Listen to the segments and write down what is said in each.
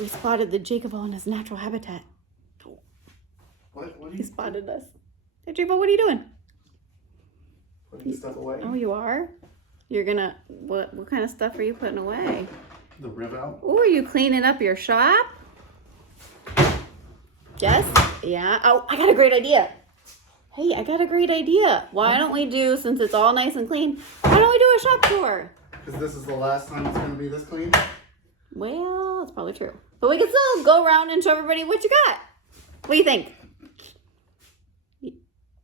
We spotted the JakeOfALL in his natural habitat. What He spotted us. Hey, JakeOfALL, what are you doing? Putting stuff away. Oh, you are? You're gonna, what kind of stuff are you putting away? The rib out. Oh, are you cleaning up your shop? Yes? Yeah. Oh, I got a great idea. Hey, I got a great idea. Why don't we do, since it's all nice and clean, why don't we do a shop tour? Because this is the last time it's going to be this clean. Well, that's probably true. But we can still go around and show everybody what you got. What do you think?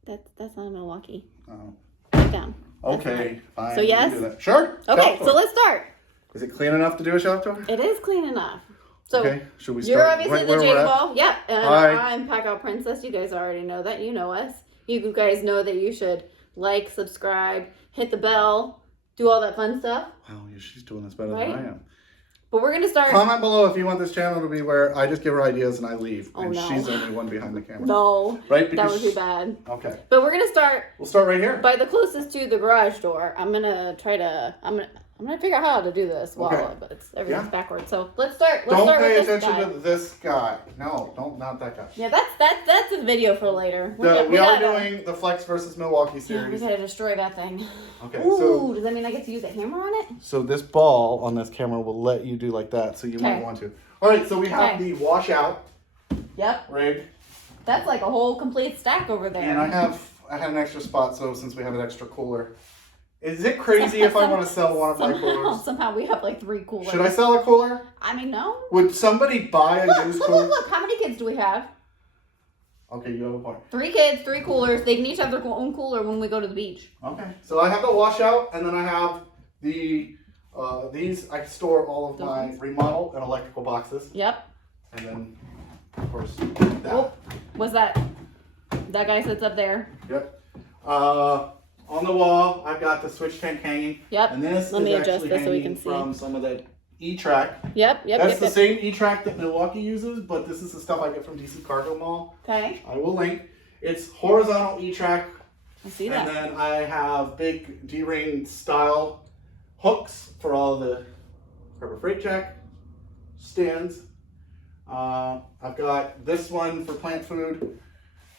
That's not a Milwaukee. Oh. Put it down. Okay, fine. So yes? Do that. Sure. Okay, so let's start. Is it clean enough to do a shop tour? It is clean enough. So okay, should we start you're obviously right the where we're at? JakeOfALL. Yeah, and Hi. I'm PACKOUT Princess. You guys already know that. You know us. You guys know that you should like, subscribe, hit the bell, do all that fun stuff. Wow, she's doing this better Right? than I am. But we're going to start... Comment below if you want this channel to be where I just give her ideas and I leave. Oh, and no. she's the only one behind the camera. No, Right? that would be bad. Okay. But we're going to start... We'll start right here. By the closest to the garage door. I'm going to try to... I'm gonna figure out how to do this. Well, Okay. but everything's backwards. So let's start. Let's Don't start pay with this attention guy. to this guy. No, not that guy. Yeah, that's a video for later. We are gotta- doing the Flex versus Milwaukee Yeah, we series. gotta destroy that thing. Okay, Ooh, so does that mean I get to use a hammer on it? so this ball on this camera will let you do like that, so you might Okay. want to. All right, so we have Okay. the washout Yep. rig, That's like a whole complete stack over there. and I had an extra spot, so since we have an extra cooler. Is it crazy if I want to sell one of my coolers? Somehow we have like 3 coolers. Should I sell a cooler? I mean, no. Would somebody buy a used cooler? Look. How many kids do we have? Okay, you have a point. 3 kids, 3 coolers. They can each have their own cooler when we go to the beach. Okay, so I have the washout, and then I have the these. I store all of my remodel and electrical boxes, Yep. and then of course that. Oh, what's that? That guy sits up there. Yep. On the wall, I've got the switch tank hanging. Yep. And this Let me is adjust actually this so we hanging can see. from some of that E-track. Yep. That's the same E-track that Milwaukee uses, but this is the stuff I get from DC Cargo Mall. Okay. I will link. It's horizontal E-track. I see And that. then I have big D-ring style hooks for all the Harbor Freight Jack stands. I've got this one for plant food.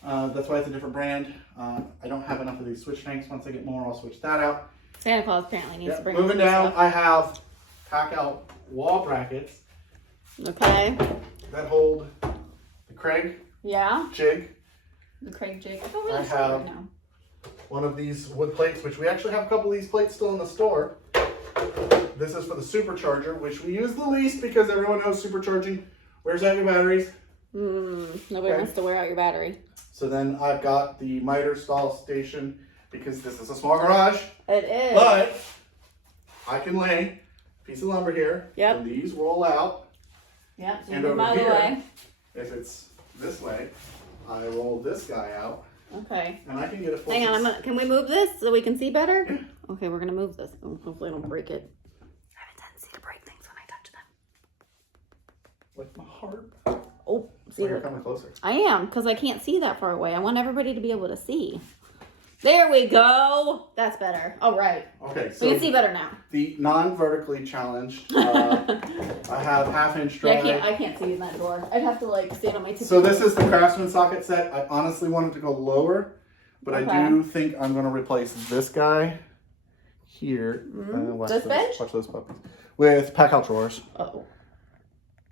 That's why it's a different brand. I don't have enough of these switch tanks. Once I get more, I'll switch that out. Santa Claus apparently needs to bring Moving us some down, stuff. I have PACKOUT wall brackets Okay. that hold the Craig Yeah. jig. The Craig jig. I feel really I short have- right now. One of these wood plates, which we actually have a couple of these plates still in the store. This is for the supercharger, which we use the least because everyone knows supercharging wears out your batteries. Nobody wants to wear out your battery. So then I've got the miter stall station because this is a small garage, It is. but I can lay a piece of lumber here. Yep. And these roll out. Yep. So And you over move out of the here, way. if it's this way, I roll this guy out Okay. and I can get a full. Hang on. Can we move this so we can see better? Okay, we're gonna move this. Oh, hopefully I don't break it. I have a tendency to break things when I touch them. Like my heart. Oh, see So you're that? coming closer. I am, because I can't see that far away. I want everybody to be able to see. There we go. That's better. All right. Okay, We so can see better now. the non-vertically challenged, I have 1/2-inch Yeah, drive. I can't see in that door. I'd have to like stand on my tips. So this is the Craftsman socket set. I honestly wanted to go lower, but Okay. I do think I'm going to replace this guy here. Watch This those- bench? Watch those puppies. With PACKOUT drawers. Uh-oh.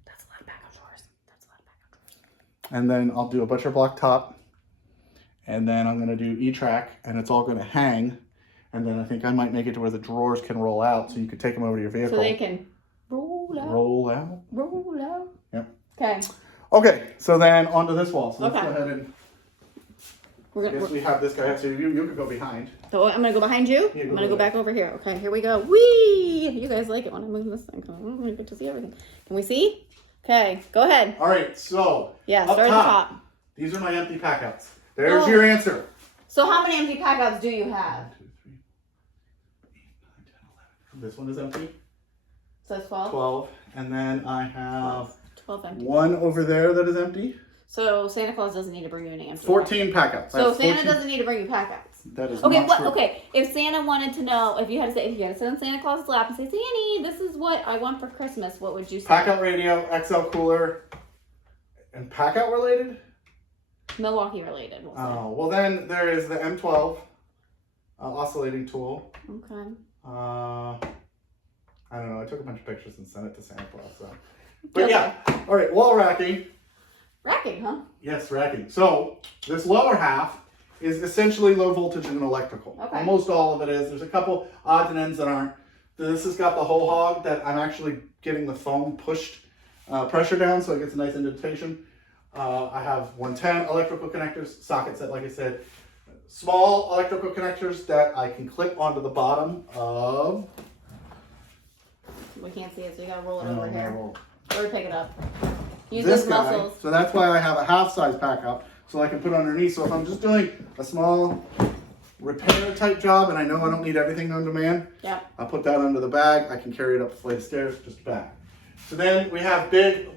That's a lot of PACKOUT drawers. That's a lot of PACKOUT drawers. And then I'll do a butcher block top. And then I'm going to do E-track, and it's all going to hang. And then I think I might make it to where the drawers can roll out, so you could take them over to your vehicle. So they can roll out. roll out. Roll out. Yep. Okay. Okay, so then onto this wall. So let's Okay. go ahead and We're I guess gonna, we have this guy. So you could go behind. so I'm gonna go behind you. Yeah, I'm go gonna go ahead. back over here. Okay, here we go. Whee! You guys like it when I move this thing. I'm gonna get to see everything. Can we see? Okay, go ahead. All right, so Yeah, up start at the top. These are my empty packouts. There's Oh. your answer. So how many empty packouts do you have? 1, 2, 3, 8, 9, 10, 11. This one is empty. So that's 12? 12. And then I have 12 empty. one over there that is empty. So Santa Claus doesn't need to bring you any empty 14 packouts. So That's Santa 14. doesn't need to bring you packouts. That is Okay, not true. okay. If Santa wanted to know, if you had to sit on Santa Claus's lap and say, Sandy, this is what I want for Christmas, what would you say? PACKOUT radio, XL cooler, and PACKOUT related? Milwaukee related. We'll say. Oh, well then there is the M12 oscillating tool. Okay. I don't know. I took a bunch of pictures and sent it to Santa Claus. So. But yeah. All right. Wall racking. Racking, huh? Yes, racking. So this lower half is essentially low voltage and electrical. Okay. Almost all of it is. There's a couple odds and ends that aren't. This has got the whole hog that I'm actually getting the foam pushed pressure down so it gets a nice indentation. I have 110 electrical connectors, sockets that, like I said, small electrical connectors that I can clip onto the bottom of. We can't see it, so you gotta roll it over here. Or pick it up. Use This those guy, muscles. so that's why I have a half size PACKOUT so I can put underneath. So if I'm just doing a small repair type job and I know I don't need everything on demand, Yep. I'll put that under the bag. I can carry it up the flight of stairs, just back. So then we have big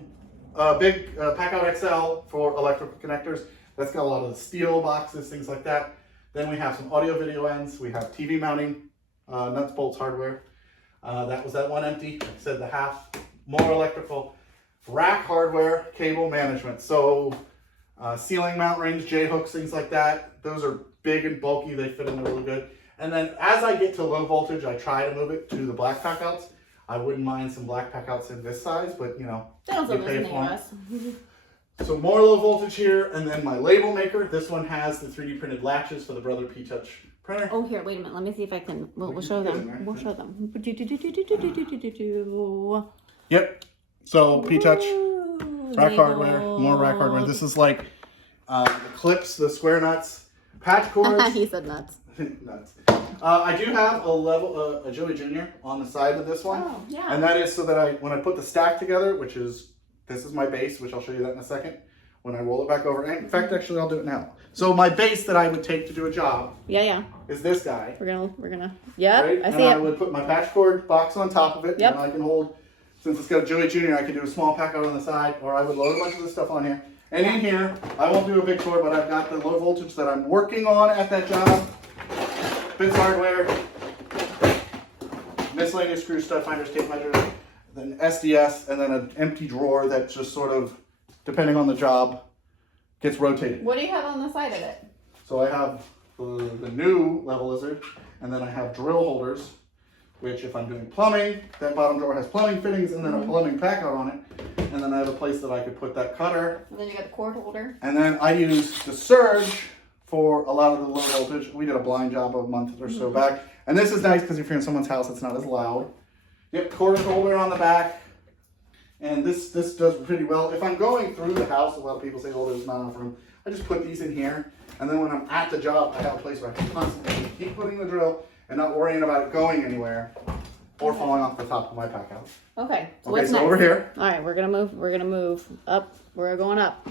PACKOUT XL for electrical connectors. That's got a lot of the steel boxes, things like that. Then we have some audio video ends. We have TV mounting, nuts, bolts, hardware. That was that one empty. Like I said, the half, more electrical. Rack hardware, cable management. So ceiling mount rings, J-hooks, things like that. Those are big and bulky. They fit in there really good. And then as I get to low voltage, I try to move it to the black PACKOUTs. I wouldn't mind some black PACKOUTs in this size, but you know, They don't you sell pay this in the for 'em. US. So more low voltage here, and then my label maker. This one has the 3D printed latches for the Brother P-Touch printer. Oh, here, wait a minute. Let me see if I can. We'll show can get in them. there. We'll show them. Yep. So P-Touch, rack Label. hardware, more rack hardware. This is like the clips, the square nuts, patch cords. He said nuts. Nuts. I do have a Joey Jr. on the side of this one. Oh, yeah. And that is so that when I put the stack together, which is, this is my base, which I'll show you that in a second. When I roll it back over, and in fact, actually, I'll do it now. So my base that I would take to do a job Yeah. is this guy. We're gonna. Yep, Right? I see and I it. would put my patch cord box on top of it. Yep. And I can hold, since it's got a Joey Jr., I can do a small PACKOUT on the side, or I would load a bunch of this stuff on here. And in here, I won't do a big tour, but I've got the low voltage that I'm working on at that job. Bits hardware, miscellaneous screws, stud finders, tape measures, then SDS, and then an empty drawer that's just sort of, depending on the job, gets rotated. What do you have on the side of it? So I have the new level lizard, and then I have drill holders, which if I'm doing plumbing, that bottom drawer has plumbing fittings and then a plumbing PACKOUT on it. And then I have a place that I could put that cutter. And then you got the cord holder. And then I use the surge for a lot of the low voltage. We did a blind job a month or so back. And this is nice because if you're in someone's house, it's not as loud. Yep, cord holder on the back. And this does pretty well. If I'm going through the house, a lot of people say, oh, there's not enough room. I just put these in here. And then when I'm at the job, I have a place where I can constantly keep putting the drill and not worrying about it going anywhere or falling off the top of my PACKOUT. Okay. So Okay, what's so next? over here. All right, we're gonna move up. We're going up.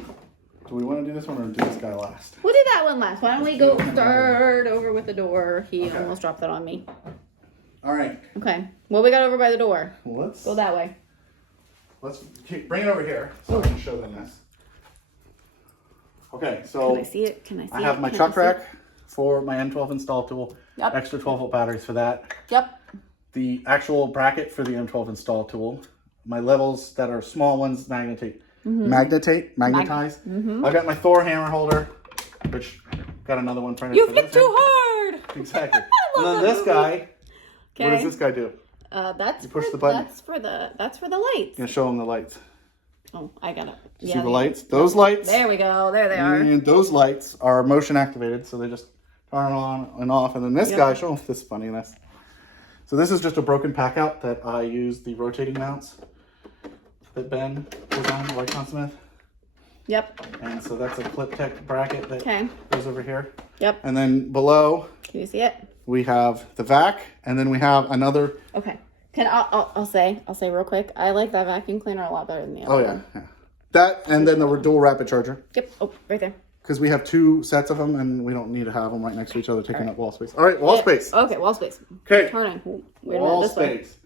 Do we want to do this one or do this guy last? We'll do that one last. Why don't we go start over with the door? He Okay. almost dropped that on me. All right. Okay. What we got over by the door? Well, Go that way. let's bring it over here so I can show them this. Okay, so Can I see it? Can I see it? I have my Can chuck I see it? rack for my M12 install tool. Yep. Extra 12-volt batteries for that. Yep. The actual bracket for the M12 install tool. My levels that are small ones, magnetize. I've got my Thor hammer holder, which got another one printed. You for flick this too end. hard. Exactly. I And love then that this movie. guy, what does Okay. this guy do? That's You push for, the button. That's for the lights. You know, show them the lights. Oh, I got it. See the lights? Those lights. There we go. There they are. And those lights are motion activated, so they just turn on and off. And then this guy, show them this funniness. So this is just a broken PACKOUT that I use the rotating mounts that Ben designed, White Smith. Yep. And so that's a Cliptech bracket that goes over here. Yep. And then below Can you see it? we have the vac, and then we have another. Okay. I'll say real quick. I like that vacuum cleaner a lot better than the other Oh yeah, one. yeah. That and then the dual rapid charger. Yep. Oh, right there. Because we have two sets of them, and we don't need to have them right next to each other, taking up wall space. All right, wall space. Okay, wall space. Okay. Turning. Wait a minute, Wall this way. space.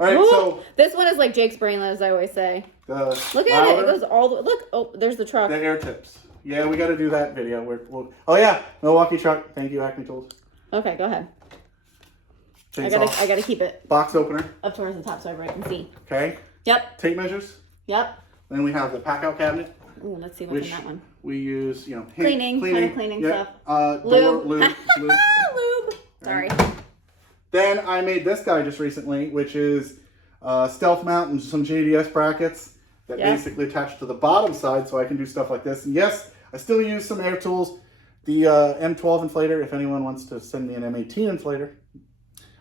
All right, Ooh, so this one is like Jake's brain, as I always say. the Look at it. It louder, goes all the look. Oh, there's the truck. the air tips. Yeah, we got to do that video. Oh yeah, Milwaukee Truck. Thank you, Acme Tools. Okay, go ahead. Chainsaw. I gotta keep it Box opener. up towards the top so everybody can see. Okay. Yep. Tape measures. Yep. Then we have the pack-out cabinet. Ooh, let's see what's in that one. We use, you know, Cleaning stuff. Lube. Lube. Lube. Sorry. Then I made this guy just recently, which is stealth mount and some JDS brackets that basically attach to the bottom side so I can do stuff like this. And yes, I still use some air tools. The M12 inflator, if anyone wants to send me an M18 inflator.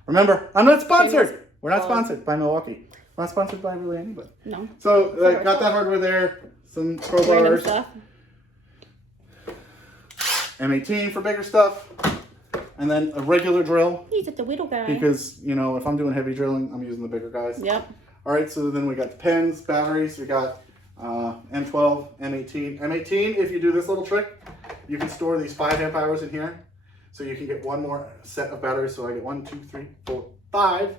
Remember, I'm not sponsored. We're not sponsored by Milwaukee. We're not sponsored by really anybody. No. So got that hardware there. Some Random crowbars. stuff. M18 for bigger stuff. And then a regular drill. He's at the whittle guy. Because, you know, if I'm doing heavy drilling, I'm using the bigger guys. Yep. All right, so then we got the pens, batteries. We got M12, M18. M18, if you do this little trick, you can store these 5 amp hours in here. So you can get one more set of batteries. So I get 1, 2, 3, 4, 5.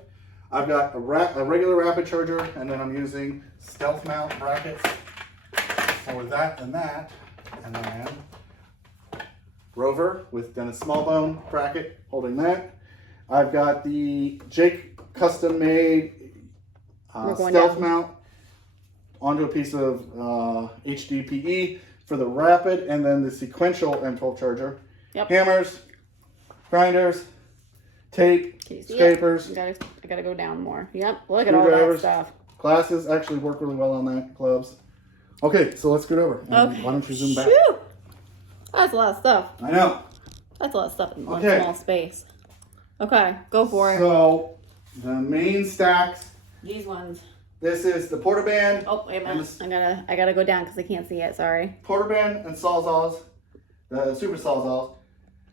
I've got a regular rapid charger, and then I'm using stealth mount brackets for that and that. And then Rover with DennisSmallBone bracket holding that. I've got the Jake custom made stealth mount onto a piece of HDPE for the rapid, and then the sequential M12 charger. Yep. Hammers, grinders, tape, scrapers. I gotta go down more. Yep. Look at all that stuff. Glasses actually work really well on that. Gloves. Okay, so let's get over. Okay. Why don't you zoom back? Phew. That's a lot of stuff. I know. That's a lot of stuff in one small space. Okay, go for it. So the main stacks. These ones. This is the porter band. Oh, wait a minute. I gotta go down because I can't see it. Sorry. Porter band and sawzalls. The super sawzalls.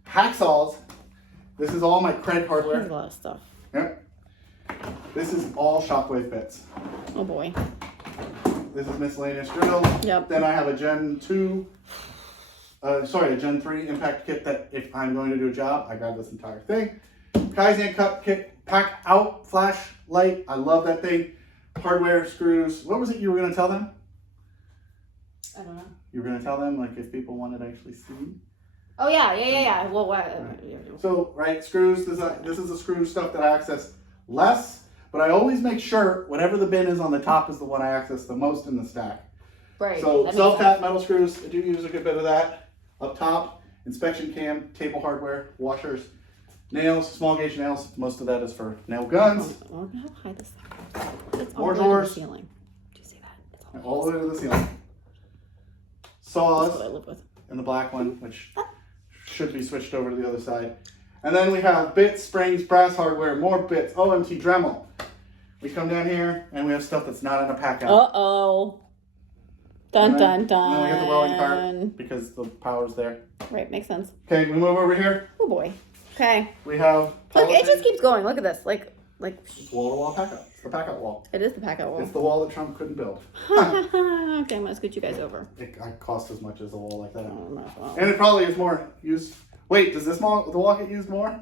Hacksaws. This is all my cred hardware. There's a lot of stuff. Yep. This is all shockwave bits. Oh boy. This is miscellaneous drills. Yep. Then I have a Gen 2, a Gen 3 impact kit that if I'm going to do a job, I grab this entire thing. Kaizen cup kit, pack out flashlight. I love that thing. Hardware, screws. What was it you were going to tell them? I don't know. You were going to tell them, like, if people wanted to actually see? Oh, yeah. Well, what? So, screws. This is the screw stuff that I access less, but I always make sure whatever the bin is on the top is the one I access the most in the stack. Right. So, self-tap metal screws, I do use a good bit of that. Up top, inspection cam, table hardware, washers, nails, small gauge nails. Most of that is for nail guns. How high this thing? It's More all the way to drawers. the ceiling. Do you see that? It's All the way to the ceiling. That's what I Saws, live with. and the black one, which should be switched over to the other side. And then we have bits, springs, brass hardware, more bits, M12 Dremel. We come down here and we have stuff that's not in a pack out. Uh-oh. Dun, dun, dun. And then we get the welding cart because the power's there. Right, makes sense. Okay, we move over here. Oh boy. Okay. We have Look, it just keeps going. Look at this. Like. Wall-to-wall pack-out. It's the pack-out wall. It is the pack-out wall. It's the wall that Trump couldn't build. Okay, I'm gonna scoot you guys over. It cost as much as a wall like that. Oh, no, well. And it probably is more used. Wait, does the wall get used more?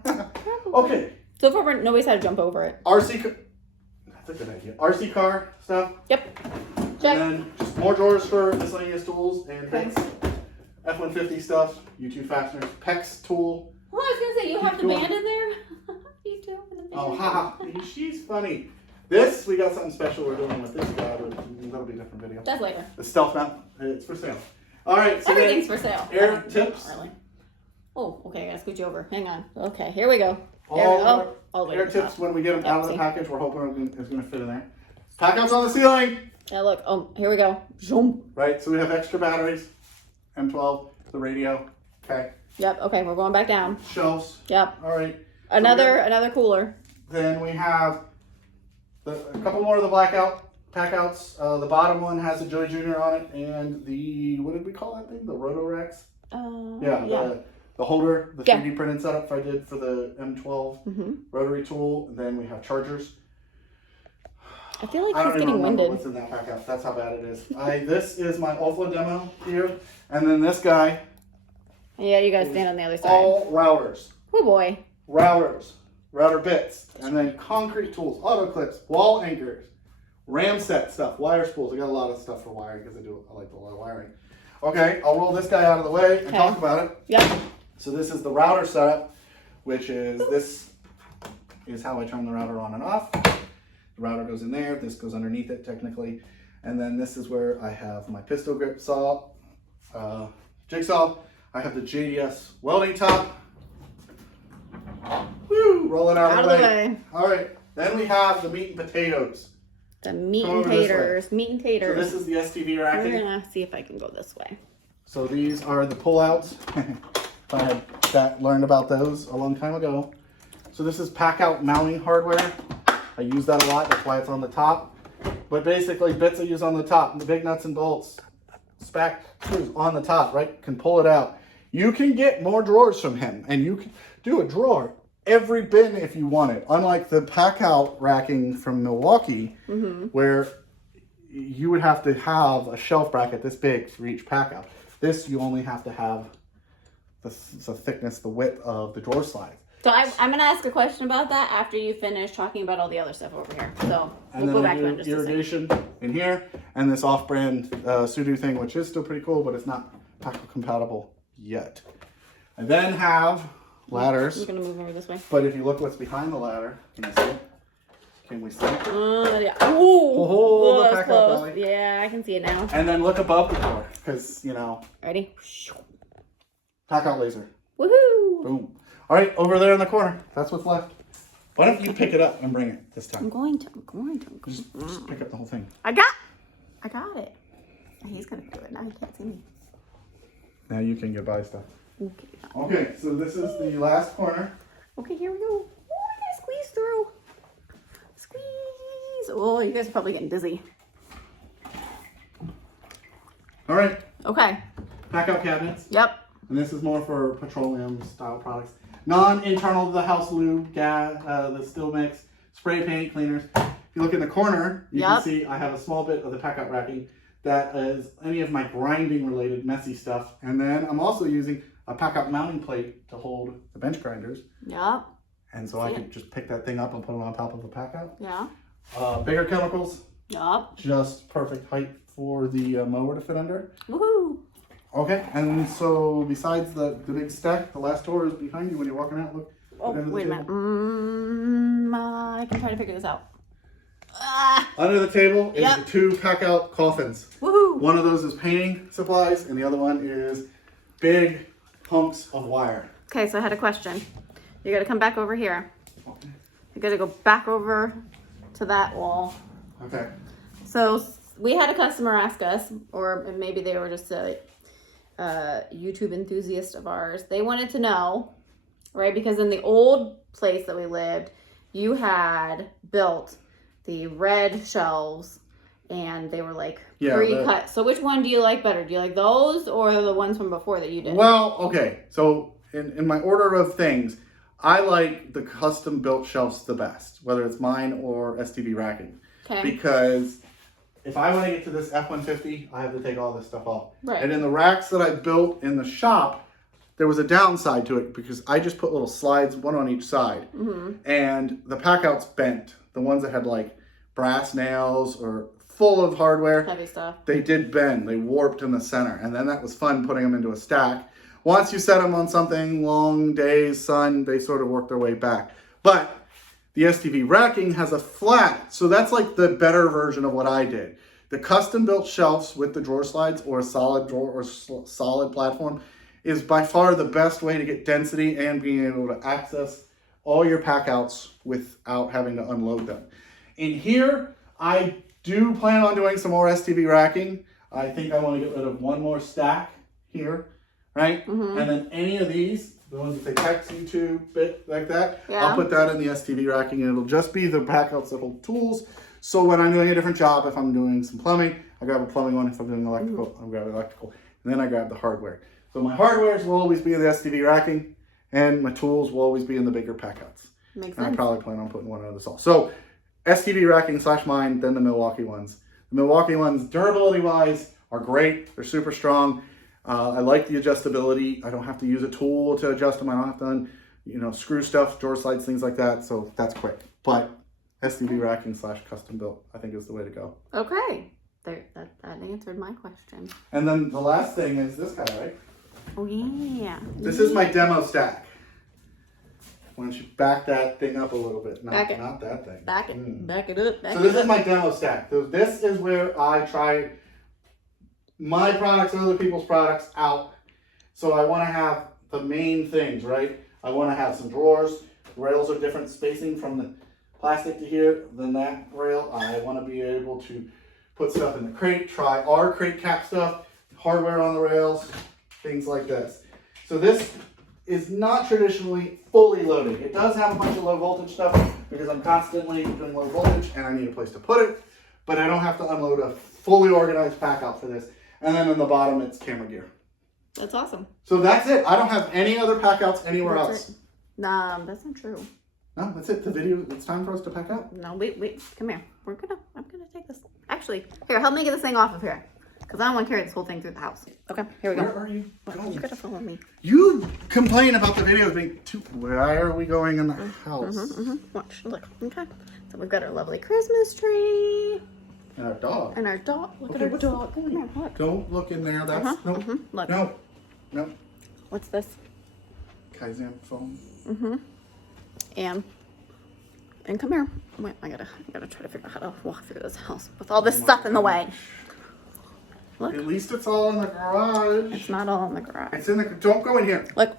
Okay. So far, nobody's had to jump over it. That's a good idea. RC car stuff. Yep. And Check. then just more drawers for miscellaneous tools and bits. F-150 stuff. U2 fasteners. PEX tool. Well, I was gonna say, you have the band in there? You do have the band. Oh, haha. She's funny. This, we got something special we're doing with this guy, but that'll be a different video. That's later. The stealth mount. It's for sale. All right. So everything's for sale. Air tips. Not really. Oh, okay. I gotta scoot you over. Hang on. Okay, here we go. All the way air to the tips top. when we get them out of the package, we're hoping it's going to fit in there. Packouts on the ceiling. Yeah, look. Oh, here we go. Zoom. Right. So we have extra batteries. M12. The radio. Okay. Yep. Okay, we're going back down. Shelves. Yep. All right. Another cooler. Then we have a couple more of the blackout packouts. The bottom one has a Joey Jr. on it, and the, what did we call that thing? The ROTORAX? Yeah. The holder, the 3D printed setup I did for the M12 rotary tool. And then we have chargers. I feel like I don't he's even getting remember winded. what's in that packout. That's how bad it is. This is my Ulfa demo here, and then this guy. Yeah, you guys stand on the other side. All routers. Oh boy. Router bits, and then concrete tools, auto clips, wall anchors, ram set stuff, wire spools. I got a lot of stuff for wiring because I like a lot of wiring. Okay, I'll roll this guy out of the way and talk about it. Yep. So this is the router setup. which is this is how I turn the router on and off. The router goes in there. This goes underneath it technically. And then this is where I have my pistol grip saw, jigsaw. I have the JDS welding top. Woo! Rolling out of the way. All right. Then we have the meat and potatoes. The meat and taters. Meat and taters. So this is the STV racking. We're gonna see if I can go this way. So these are the pullouts. I had learned about those a long time ago. So this is PACKOUT mounting hardware. I use that a lot. That's why it's on the top. But basically, bits I use on the top. The big nuts and bolts, spec screws on the top, right? Can pull it out. You can get more drawers from him, and you can do a drawer every bin if you want it. Unlike the PACKOUT racking from Milwaukee, where you would have to have a shelf bracket this big for each PACKOUT. This, you only have to have the thickness, the width of the drawer slides. So I'm going to ask a question about that after you finish talking about all the other stuff over here. So we'll go back to it in just a second. Irrigation in here, and this off-brand Sudo thing, which is still pretty cool, but it's not PACKOUT compatible yet. I then have ladders. I'm going to move over this way. But if you look what's behind the ladder, can you see it? Can we see it? Yeah. Ooh, the that's PACKOUT close. belly. Yeah, I can see it now. And then look above the door, because, you know. Ready? PACKOUT laser. Woohoo! Boom. All right, over there in the corner. That's what's left. Why don't you pick it up and bring it this time? I'm going to. Just pick up the whole thing. I got it. He's going to do it. Now he can't see me. Now you can get by stuff. Okay. Okay, so this is the last corner. Okay, here we go. Oh, I gotta squeeze through. Squeeze. Oh, you guys are probably getting dizzy. All right. Okay. PACKOUT cabinets. Yep. And this is more for petroleum style products. Non-internal to the house lube, gas, the still mix, spray paint, cleaners. If you look in the corner, you can see I have a small bit of the PACKOUT racking that is any of my grinding related messy stuff. And then I'm also using a PACKOUT mounting plate to hold the bench grinders. Yep. And so I could just pick that thing up and put it on top of the PACKOUT. Yeah. Bigger chemicals. Yep. Just perfect height for the mower to fit under. Woohoo. Okay, and so besides the big stack, the last door is behind you when you're walking out. Look. Oh, wait a minute. I can try to figure this out. Under the table is the two PACKOUT coffins. Woohoo! One of those is painting supplies, and the other one is big hunks of wire. Okay, so I had a question. You got to come back over here. Okay. You got to go back over to that wall. Okay. So we had a customer ask us, or maybe they were just a YouTube enthusiast of ours. They wanted to know, right? Because in the old place that we lived, you had built the red shelves and they were like pre-cut. So which one do you like better? Do you like those or the ones from before that you did? Well, okay. So in my order of things, I like the custom built shelves the best, whether it's mine or STV racking. Okay. Because if I want to get to this F-150, I have to take all this stuff off. Right. And in the racks that I built in the shop, there was a downside to it because I just put little slides, one on each side. And the PACKOUTs bent. The ones that had like brass nails or full of hardware. Heavy stuff. They did bend. They warped in the center. And then that was fun putting them into a stack. Once you set them on something, long days, sun, they sort of work their way back. But the STV racking has a flat, so that's like the better version of what I did. The custom built shelves with the drawer slides or a solid drawer or solid platform is by far the best way to get density and being able to access all your PACKOUTs without having to unload them. In here, I do plan on doing some more STV racking. I think I want to get rid of one more stack here, right? And then any of these, the ones that say text, YouTube, bit like that, I'll put that in the STV racking and it'll just be the PACKOUTs that hold tools. So when I'm doing a different job, if I'm doing some plumbing, I grab a plumbing one. If I'm doing electrical, I'll grab electrical. And then I grab the hardware. So my hardwares will always be in the STV racking and my tools will always be in the bigger PACKOUts. Makes and sense. I probably plan on putting one under this all. So STV racking / mine, then the Milwaukee ones. The Milwaukee ones, durability wise, are great. They're super strong. I like the adjustability. I don't have to use a tool to adjust them. I don't have to, screw stuff, drawer slides, things like that. So that's quick. But STV racking / custom built, I think is the way to go. Okay. That answered my question. And then the last thing is this guy, right? Oh, yeah. This is my demo stack. Why don't you back that thing up a little bit? Back it. Not that thing. Back it. Back it up. So this is my demo stack. So this is where I try my products and other people's products out. So I want to have the main things, right? I want to have some drawers. Rails are different spacing from the plastic to here than that rail. I want to be able to put stuff in the crate, try our crate cap stuff, hardware on the rails, things like this. So this is not traditionally fully loaded. It does have a bunch of low voltage stuff because I'm constantly doing low voltage and I need a place to put it, but I don't have to unload a fully organized pack out for this. And then on the bottom, it's camera gear. That's awesome. So that's it. I don't have any other pack outs anywhere else. It. Nah, that's not true. No, that's it. The video, it's time for us to pack out. No, wait, come here. I'm gonna take this. Actually, here, help me get this thing off of here. Because I don't want to carry this whole thing through the house. Okay, here we go. Where are you going? You gotta follow me. You complain about the videos being too... Where are we going in the house? Watch, look, okay. So we've got our lovely Christmas tree. And our dog. And our dog. Look at our dog. Come here, look. Don't look in there. That's... Nope. Look. No. What's this? Kaizen foam. And come here. Wait, I gotta try to figure out how to walk through this house with all this stuff in the way. Look. At least it's all in the garage. It's not all in the garage. It's in the... Don't go in here. Look.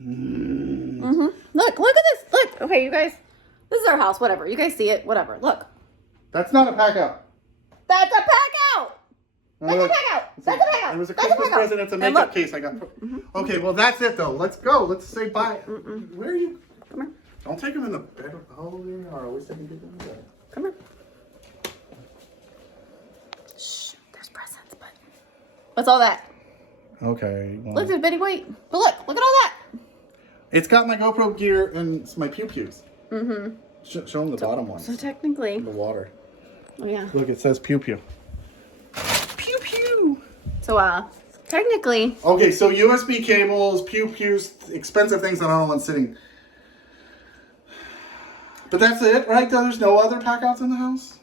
Look at this. Look. Okay, you guys. This is our house. Whatever. You guys see it. Whatever. Look. That's not a pack out. That's a pack out. That's a pack out. That's a pack out. It was a Christmas present. It's a makeup case I got. Okay, well, that's it, though. Let's go. Let's say bye. Where are you? Come here. Don't take him in the bed. Oh, they are always taking people in the bed. Come here. Shh. There's presents, but... What's all that? Okay. Well, Look, there's Betty White. But look at all that. it's got my GoPro gear and my pew-pews. Show them the bottom one. So technically... The water. Oh, yeah. Look, it says pew-pew. Pew-pew. So, technically... Okay, so USB cables, pew-pews, expensive things that I don't want sitting... But that's it, right? There's no other pack outs in the house?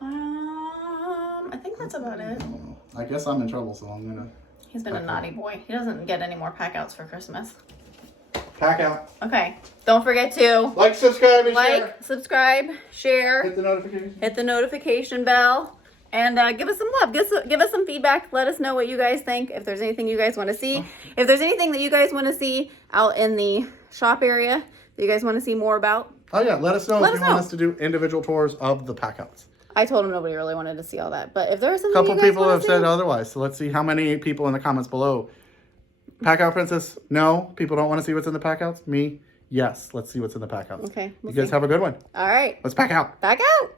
I think that's about it. I guess I'm in trouble, so I'm gonna... He's been a naughty boy. He doesn't get any more pack outs for Christmas. Pack out. Okay. Don't forget to... Like, subscribe, and share. Subscribe, share. Hit the notification. Hit the notification bell. And give us some love. Give us some feedback. Let us know what you guys think. If there's anything you guys want to see. If there's anything that you guys want to see out in the shop area that you guys want to see more about. Oh, yeah. Let us know if you want us to do individual tours of the pack outs. I told him nobody really wanted to see all that. But if there's something A couple people have said otherwise. So let's see how many people in the comments below. Pack out princess? No. People don't want to see what's in the pack outs? Me? Yes. Let's see what's in the pack outs. Okay. You guys have a good one. All right. Let's pack out. Pack out.